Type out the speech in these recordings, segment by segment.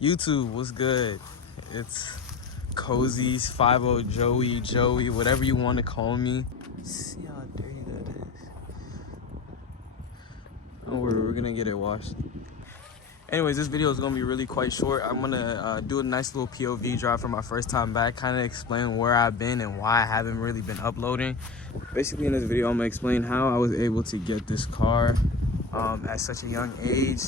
YouTube, what's good? It's Cozy's 50 Joey, whatever you want to call me. See how dirty that is. Don't worry, we're gonna get it washed. Anyways, this video is gonna be really quite short. I'm gonna do a nice little POV drive for my first time back, kind of explain where I've been and why I haven't really been uploading. Basically, in this video, I'm gonna explain how I was able to get this car at such a young age.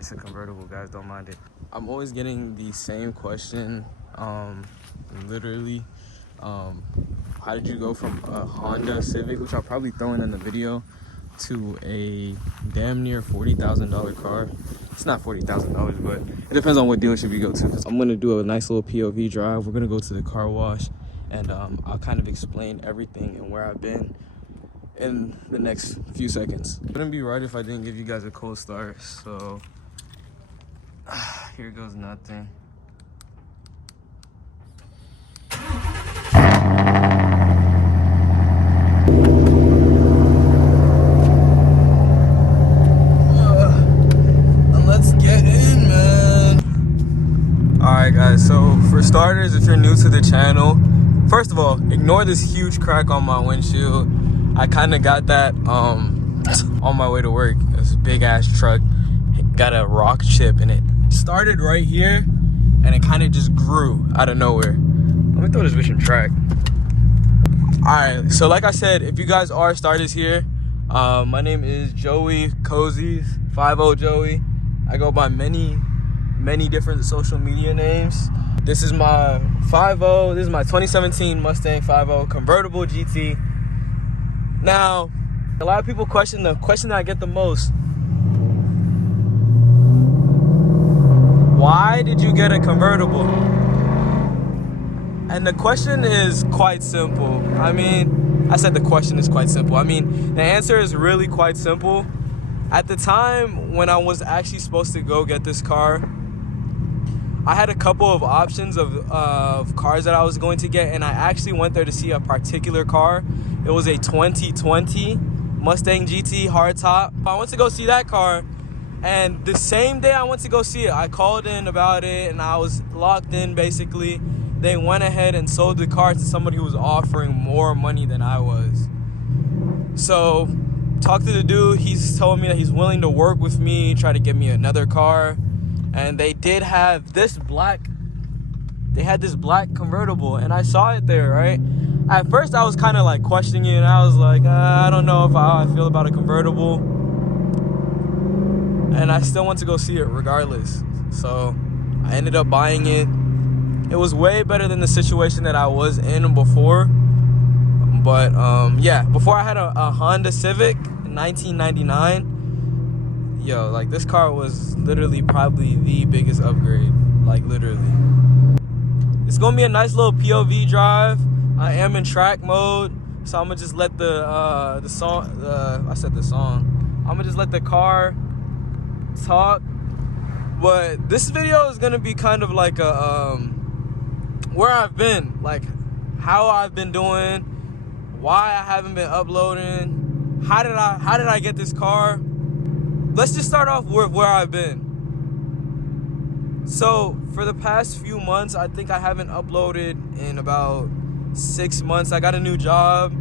It's a convertible, guys, don't mind it. I'm always getting the same question, literally, how did you go from a Honda Civic, which I'll probably throw in the video, to a damn near $40,000 car? It's not $40,000, but it depends on what dealership you go to. I'm gonna do a nice little POV drive. We're gonna go to the car wash, and I'll kind of explain everything and where I've been in the next few seconds. It wouldn't be right if I didn't give you guys a cold start, so here goes nothing. Let's get in, man. Alright guys, so for starters, if you're new to the channel, first of all, ignore this huge crack on my windshield. I kind of got that on my way to work. This big ass truck got a rock chip in it. Started right here and it kind of just grew out of nowhere. Let me throw this bitch in track. Alright, so like I said, if you guys are starters here, my name is Joey Cozy's 50 Joey. I go by many different social media names. This is my 50. This is my 2017 Mustang 50 convertible GT. Now, a lot of people question the question that I get the most. Why did you get a convertible? And the question is quite simple. I said the question is quite simple. The answer is really quite simple. At the time when I was actually supposed to go get this car, I had a couple of options of cars that I was going to get, and I actually went there to see a particular car. It was a 2020 Mustang GT hardtop. I went to go see that car, and the same day I went to go see it, I called in about it, and I was locked in basically. They went ahead and sold the car to somebody who was offering more money than I was. So, talked to the dude. He's told me that he's willing to work with me, try to get me another car. And they did have this black convertible, and I saw it there, right? At first, I was kind of like questioning it, and I was like, I don't know how I feel about a convertible. And I still want to go see it regardless. So I ended up buying it. It was way better than the situation that I was in before. But yeah, before I had a Honda Civic in 1999. Yo, like, this car was literally probably the biggest upgrade, like, literally. It's gonna be a nice little POV drive. I am in track mode, so I'm gonna just let I'm gonna just let the car talk. But this video is gonna be kind of like a where I've been, like how I've been doing, why I haven't been uploading, how did I get this car. Let's just start off with where I've been. So, for the past few months, I think I haven't uploaded in about 6 months. I got a new job.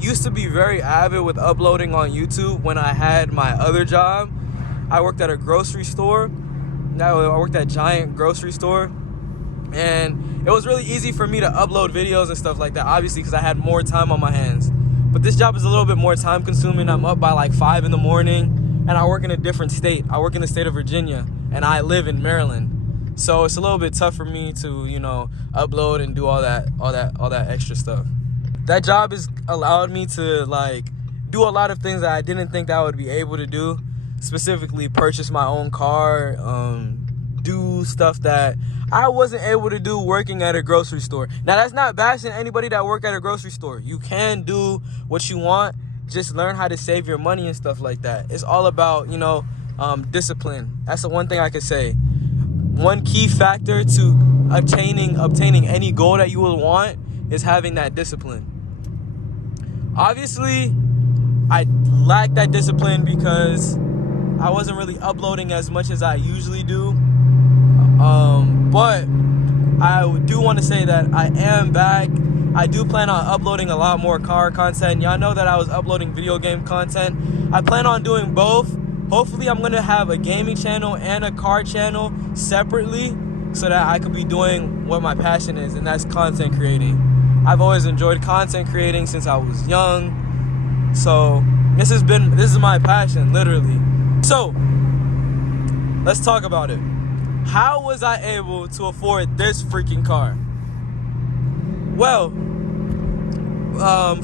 Used to be very avid with uploading on YouTube when I had my other job. I worked at a grocery store. I worked at a giant grocery store. And it was really easy for me to upload videos and stuff like that, obviously, because I had more time on my hands. But this job is a little bit more time consuming. I'm up by like 5 in the morning. And I work in a different state. I work in the state of Virginia, and I live in Maryland. So it's a little bit tough for me to, upload and do all that extra stuff. That job has allowed me to like do a lot of things that I didn't think that I would be able to do. Specifically, purchase my own car, do stuff that I wasn't able to do working at a grocery store. Now, that's not bashing anybody that work at a grocery store. You can do what you want. Just learn how to save your money and stuff like that. It's all about, discipline. That's the one thing I could say. One key factor to obtaining any goal that you will want is having that discipline. Obviously, I lacked that discipline because I wasn't really uploading as much as I usually do. But I do want to say that I am back. I do plan on uploading a lot more car content. Y'all know that I was uploading video game content. I plan on doing both. Hopefully I'm going to have a gaming channel and a car channel separately so that I could be doing what my passion is, and that's content creating. I've always enjoyed content creating since I was young. So this is my passion, literally. So let's talk about it. How was I able to afford this freaking car? Well,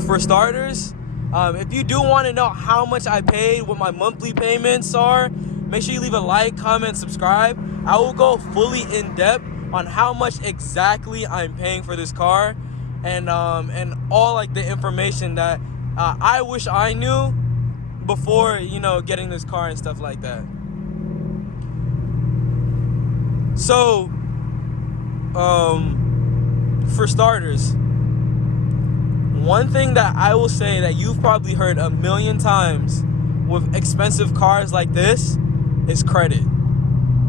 for starters, if you do want to know how much I paid, what my monthly payments are, make sure you leave a like, comment, subscribe. I will go fully in depth on how much exactly I'm paying for this car, and all like the information that I wish I knew before, getting this car and stuff like that. So, for starters, one thing that I will say that you've probably heard a million times with expensive cars like this is credit.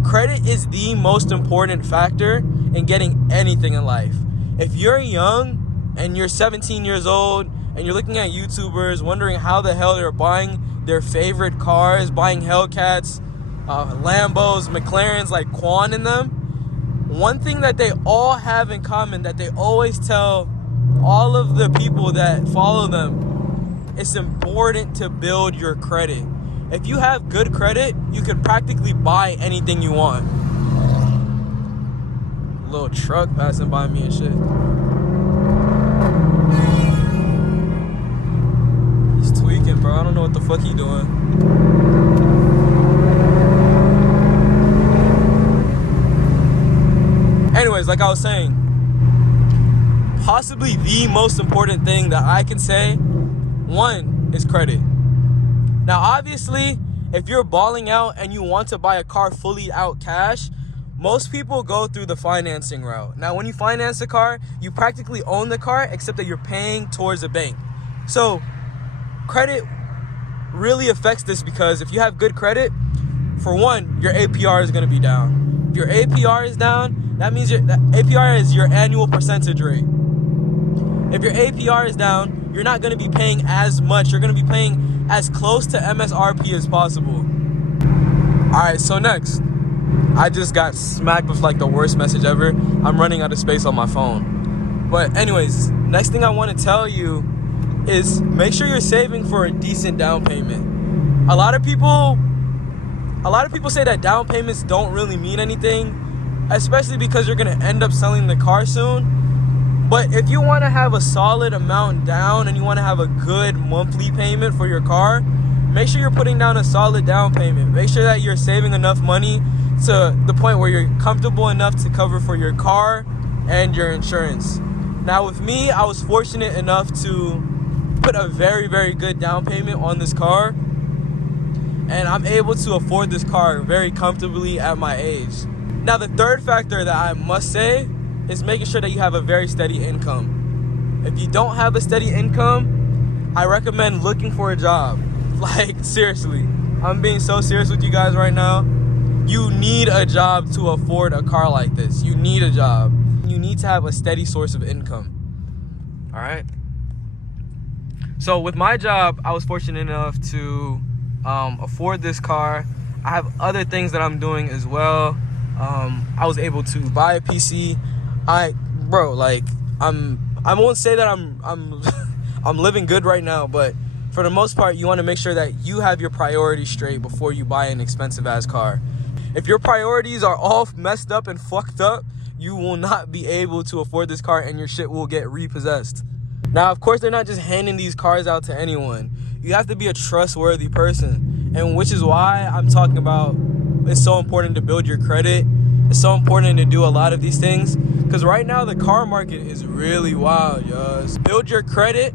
Credit is the most important factor in getting anything in life. If you're young and you're 17 years old and you're looking at YouTubers wondering how the hell they're buying their favorite cars, buying Hellcats, Lambos, McLarens, like Quan in them, one thing that they all have in common, that they always tell all of the people that follow them, it's important to build your credit. If you have good credit, you can practically buy anything you want. Little truck passing by me and shit. He's tweaking, bro. I don't know what the fuck he doing. Anyways, like I was saying, possibly the most important thing that I can say, one, is credit. Now, obviously, if you're balling out and you want to buy a car fully out cash, most people go through the financing route. Now, when you finance a car, you practically own the car, except that you're paying towards a bank. So, credit really affects this, because if you have good credit, for one, your APR is going to be down. If your APR is down, that means APR is your annual percentage rate. If your APR is down, you're not going to be paying as much. You're going to be paying as close to MSRP as possible. Alright, so next, I just got smacked with like the worst message ever. I'm running out of space on my phone. But anyways, next thing I want to tell you is make sure you're saving for a decent down payment. A lot of people say that down payments don't really mean anything, especially because you're going to end up selling the car soon. But if you want to have a solid amount down and you want to have a good monthly payment for your car, make sure you're putting down a solid down payment. Make sure that you're saving enough money to the point where you're comfortable enough to cover for your car and your insurance. Now with me, I was fortunate enough to put a very, very good down payment on this car, and I'm able to afford this car very comfortably at my age. Now, the third factor that I must say is making sure that you have a very steady income. If you don't have a steady income, I recommend looking for a job. Like, seriously, I'm being so serious with you guys right now. You need a job to afford a car like this. You need a job. You need to have a steady source of income. All right? So with my job, I was fortunate enough to afford this car. I have other things that I'm doing as well. I was able to buy a PC. I won't say that I'm I'm living good right now, but for the most part, you want to make sure that you have your priorities straight before you buy an expensive ass car. If your priorities are all messed up and fucked up, you will not be able to afford this car, and your shit will get repossessed. Now, of course, they're not just handing these cars out to anyone. You have to be a trustworthy person, and which is why I'm talking about it's so important to build your credit. It's so important to do a lot of these things, because right now the car market is really wild, yo. Build your credit,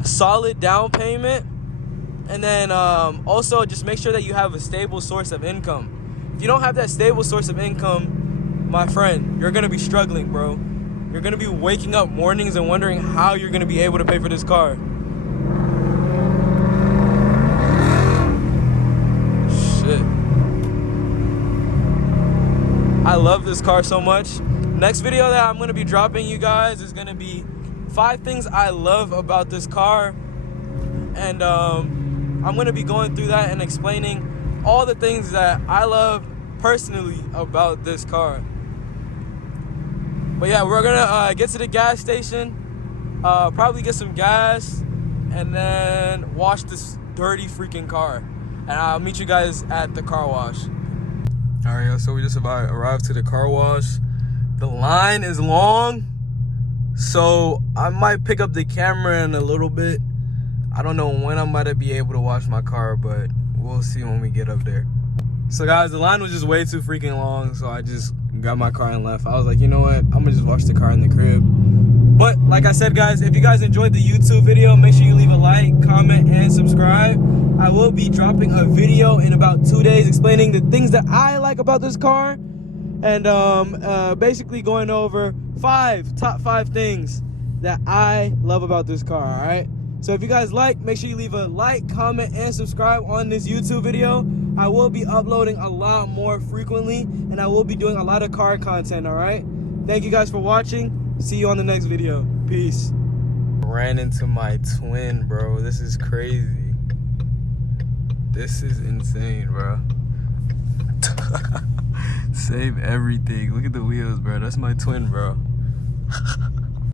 a solid down payment, and then also just make sure that you have a stable source of income. If you don't have that stable source of income, my friend, you're gonna be struggling, bro. You're gonna be waking up mornings and wondering how you're gonna be able to pay for this car. Shit. I love this car so much. Next video that I'm gonna be dropping you guys is gonna be 5 things I love about this car. And I'm gonna be going through that and explaining all the things that I love personally about this car. But yeah, we're gonna get to the gas station, probably get some gas, and then wash this dirty freaking car. And I'll meet you guys at the car wash. All right, so we just about arrived to the car wash. The line is long, so I might pick up the camera in a little bit. I don't know when I'm about to be able to wash my car, but we'll see when we get up there. So guys, the line was just way too freaking long, so I just got my car and left. I was like, you know what? I'm gonna just wash the car in the crib. But like I said, guys, if you guys enjoyed the YouTube video, make sure you leave a like, comment, and subscribe. I will be dropping a video in about 2 days explaining the things that I like about this car, and basically going over top 5 things that I love about this car. All right, so if you guys make sure you leave a like, comment, and subscribe on this YouTube video. I will be uploading a lot more frequently, and I will be doing a lot of car content. All right, thank you guys for watching. See you on the next video. Peace. Ran into my twin, bro. This is crazy. This is insane, bro. Save everything. Look at the wheels, bro. That's my twin, bro.